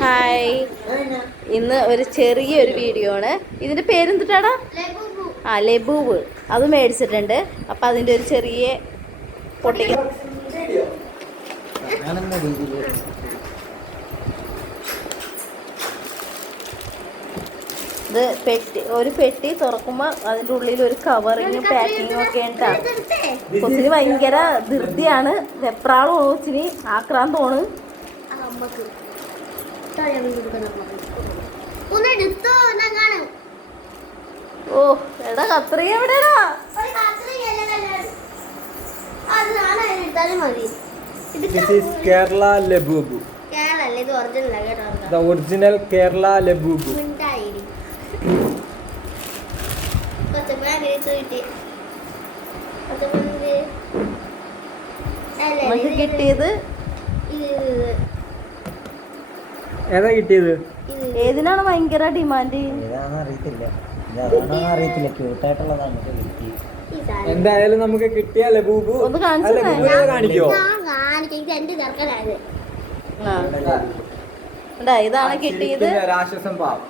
Hi, ഇന്ന് ഒരു ചെറിയൊരു വീഡിയോ ആണ്. ഇതിന്റെ പേരെന്തിട്ടാടാ? ലബൂബ്. അത് മേടിച്ചിട്ടുണ്ട്. അപ്പൊ അതിന്റെ ഒരു ചെറിയ പൊട്ടിക്ക. ഇത് ഒരു പെട്ടി തുറക്കുമ്പോ അതിന്റെ ഉള്ളിൽ ഒരു കവറിങ്ങും പാക്കിങ്ങും ഒക്കെ ഉണ്ടാ. കൊച്ചിന് ഭയങ്കര ധൃതിയാണ്, വെപ്രാളും കൊച്ചിന് ആക്രാന്തമാണ്. ഓ എടാ, കത്രിക എവിടെയാ? കേരള ലബൂബ്. ഒറിജിനൽ കേരള ലബൂബ്. കിട്ടിയത് ഏതാ കിട്ടിയത്? ഏതിനാണ് ഭയങ്കര ഡിമാൻഡ്? എന്തായാലും നമുക്ക് കിട്ടിയ ലബൂബ് ഒന്ന് കാണിക്കോ? ഇതാണ് കിട്ടിയത്. രാക്ഷസൻ പാവം.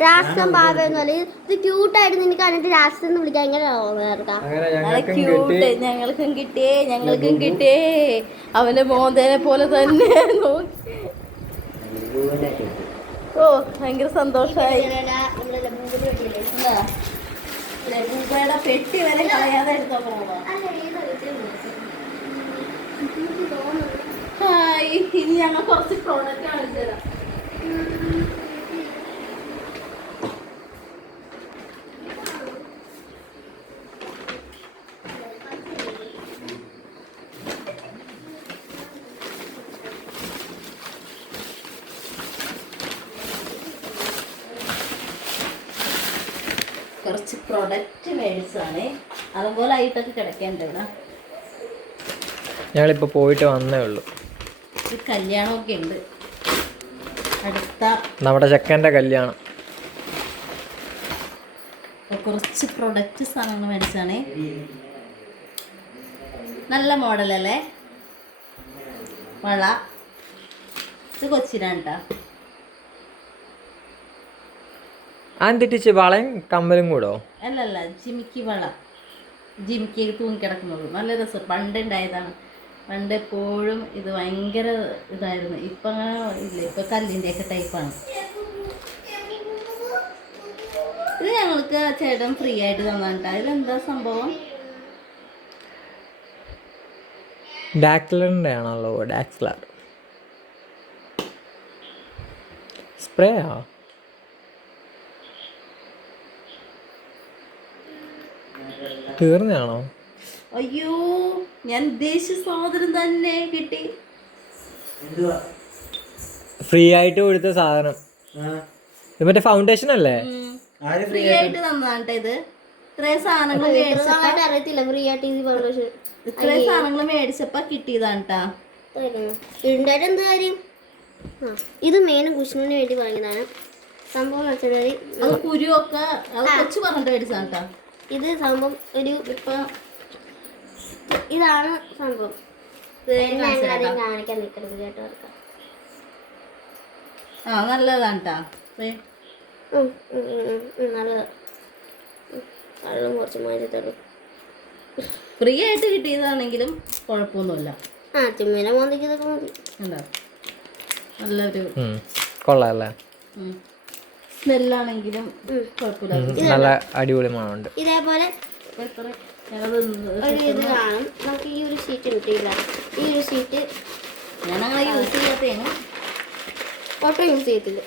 രാഷ്ട്രം പാവെന്ന് പറയും. ഇത് ക്യൂട്ടായിട്ട് നിനക്ക് അതിന്റെ രാഷ്ട്രം എന്ന് വിളിക്കാൻ ഞങ്ങൾക്കും കിട്ടിയേ. അവന്റെ മോന്തേനെ പോലെ തന്നെ ഓ ഭയങ്കര സന്തോഷായി. ലബൂബയുടെ പെട്ടി വരെ കളയാതെ എടുത്തോ പോവാ. ഹായ്, ഇനി ഞങ്ങൾ കുറച്ച് പ്രോഡക്റ്റ് കാണിച്ചു തരാം. കുറച്ച് പ്രൊഡക്റ്റ് മേടിച്ചാണ്, അതുപോലെ ആയിട്ടൊക്കെ കിടക്കേണ്ടത്. ഞങ്ങളിപ്പോ പോയിട്ട് വന്നേ ഉള്ളൂ. ഒരു കല്യാണമൊക്കെ ഉണ്ട് അടുത്ത, നമ്മുടെ ചെക്കൻ്റെ കല്യാണം. കുറച്ച് പ്രൊഡക്റ്റ് സാധനങ്ങൾ മേടിച്ചാണ്. നല്ല മോഡലല്ലേ? വള ഇത് കൊച്ചിനാണ് കേട്ടോ. തെറ്റിച്ച് വളയും കമ്മലും കൂടോ? അല്ലല്ല, ജിമിക്കി വള. ജിമിക്കി തൂങ്ങിക്കിടക്കുന്നത് നല്ല രസം. പണ്ട് ഉണ്ടായതാണ്. പണ്ട് എപ്പോഴും ഇത് ഭയങ്കര ഇതായിരുന്നു. ഇപ്പം അങ്ങനെ ഇല്ല, ഇപ്പം കല്ലിൻ്റെ ഒക്കെ ടൈപ്പാണ്. ഇത് ഞങ്ങൾക്ക് ചേട്ടൻ ഫ്രീ ആയിട്ട് തന്നിട്ടാ. ഇതെന്താ സംഭവം? ഡാക്ലറിൻ്റെ ആണല്ലോ. ഡാക്ലർ സ്പ്രേ തീർന്നാണോ? അയ്യോ, ഞാൻ ഉദ്ദേശിച്ച സാധനം തന്നെ കിട്ടി. ഫ്രീ ആയിട്ട് കൊടുത്ത സാധനം. ഇത് മറ്റേ ഫൗണ്ടേഷൻ അല്ലേ? ഫ്രീ ആയിട്ട് തന്നാട്ടെ. ഇത് ഇത്രയും സാധനങ്ങൾ അറിയത്തില്ല. ഫ്രീ ആയിട്ട് ഇത്രയും സാധനങ്ങൾ മേടിച്ചപ്പോ കിട്ടിയതാണ് കേട്ടാ. ഉണ്ടായിട്ട് എന്ത് കാര്യം? ഇത് മെയിൻ കുഷ്ണുവിന് വേണ്ടി വാങ്ങിയതാണ്. സംഭവം അത് കുരുവൊക്കെ കൊച്ചു പറഞ്ഞിട്ട് മേടിച്ചാണ് കേട്ടാ. ഇത് സംഭവം ഒരു ഇതാണ് സംഭവം. കാണിക്കാൻ നിൽക്കുന്നത് കേട്ടോ. നല്ലതാണ് കേട്ടാ. നല്ലത്. വെള്ളം കുറച്ച് മാറ്റി തരും. ഫ്രീ ആയിട്ട് കിട്ടിയതാണെങ്കിലും കുഴപ്പമൊന്നുമില്ല. ചുമ്മിനെ മോന്തിക്ക് ഇതൊക്കെ മതി. നല്ലൊരു കൊള്ളാല്ലേ? സ്മെല്ലാണെങ്കിലും കുഴപ്പമില്ല. നല്ല അടിപൊളി മണമുണ്ട്. ഇതേപോലെ ഇത് കാണും. നമുക്ക് ഈ ഒരു ഷീറ്റ് കിട്ടിയില്ല. ഈ ഒരു ഷീറ്റ് ഞാനങ്ങനെ യൂസ് ചെയ്യാത്തതാണ്. ഫോട്ടോ യൂസ് ചെയ്യത്തില്ല.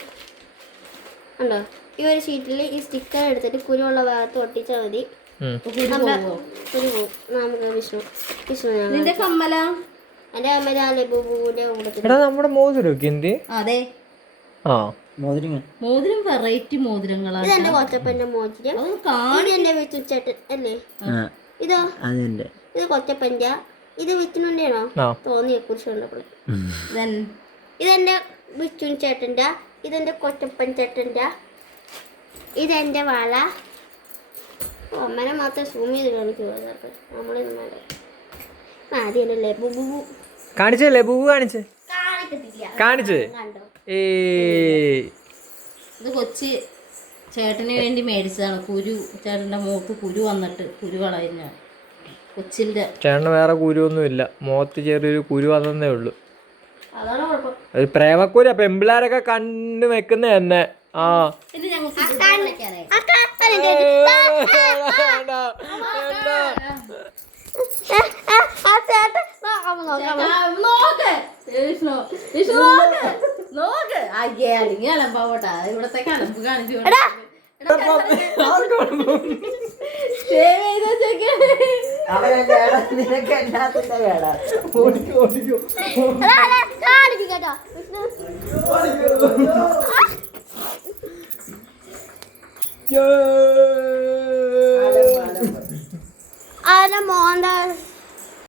ഉണ്ടോ? ഈ ഒരു ഷീറ്റിൽ ഈ സ്റ്റിക്കർ എടുത്തിട്ട് കുരുവുള്ള ഭാഗത്ത് ഒട്ടിച്ചാൽ മതി. നമുക്ക് വിഷ്ണു കമ്മല എന്റെ കമ്മല ലബൂബുവിന്റെ നമ്മുടെ മോതിരം. അതെ, മോതിരം വെറൈറ്റി മോതിരങ്ങളാണ്. ഇതെന്റെ കൊച്ചപ്പന്റെ മോതിരം. എന്റെ വിച്ചുചേട്ടൻ അല്ലേ? ഇതോ? ഇത് കൊച്ചപ്പന്റെ. ഇത് വിച്ചുവിന്റെ ആണോ തോന്നിയെ കുറിച്ച് കണ്ടപ്പോൾ. ഇതെന്റെ വിച്ചു ചേട്ടന്റെ. ഇതെന്റെ കൊച്ചപ്പൻ ചേട്ടന്റെ. ഇതെന്റെ വള. അമ്മനെ മാത്രം സൂം ചെയ്ത് കാണിക്കുക. നമ്മളിത് ആദ്യമല്ലേ ബുബു കാണിച്ചല്ലേ പൂവ് കാണിച്ച് കാണിക്കത്തില്ല. കാണിച്ച് കണ്ടോ? ഇത് കൊച്ചി ചേട്ടന് വേണ്ടി മേടിച്ചതാണ്. കുരു ചേട്ടൻ്റെ മൂക്ക് കുരു വന്നിട്ട് കുരു കളയുന്ന കൊച്ചിൻ്റെ. ചേട്ടന് വേറെ കുരുവൊന്നും ഇല്ല, മുഖത്ത് ചെറിയൊരു കുരു വന്നേ ഉള്ളു. അതാണ് കുഴപ്പം. ഒരു പ്രേമക്കുരു പെമ്പിള്ളാരൊക്കെ കണ്ടു വെക്കുന്ന തന്നെ. ആ പിന്നെ ഞങ്ങൾക്ക് അല്ലെങ്കിൽ അലമ്പാവട്ടെ. ഇവിടത്തേക്ക് അലമ്പ് കാണിച്ചു മോന്റെ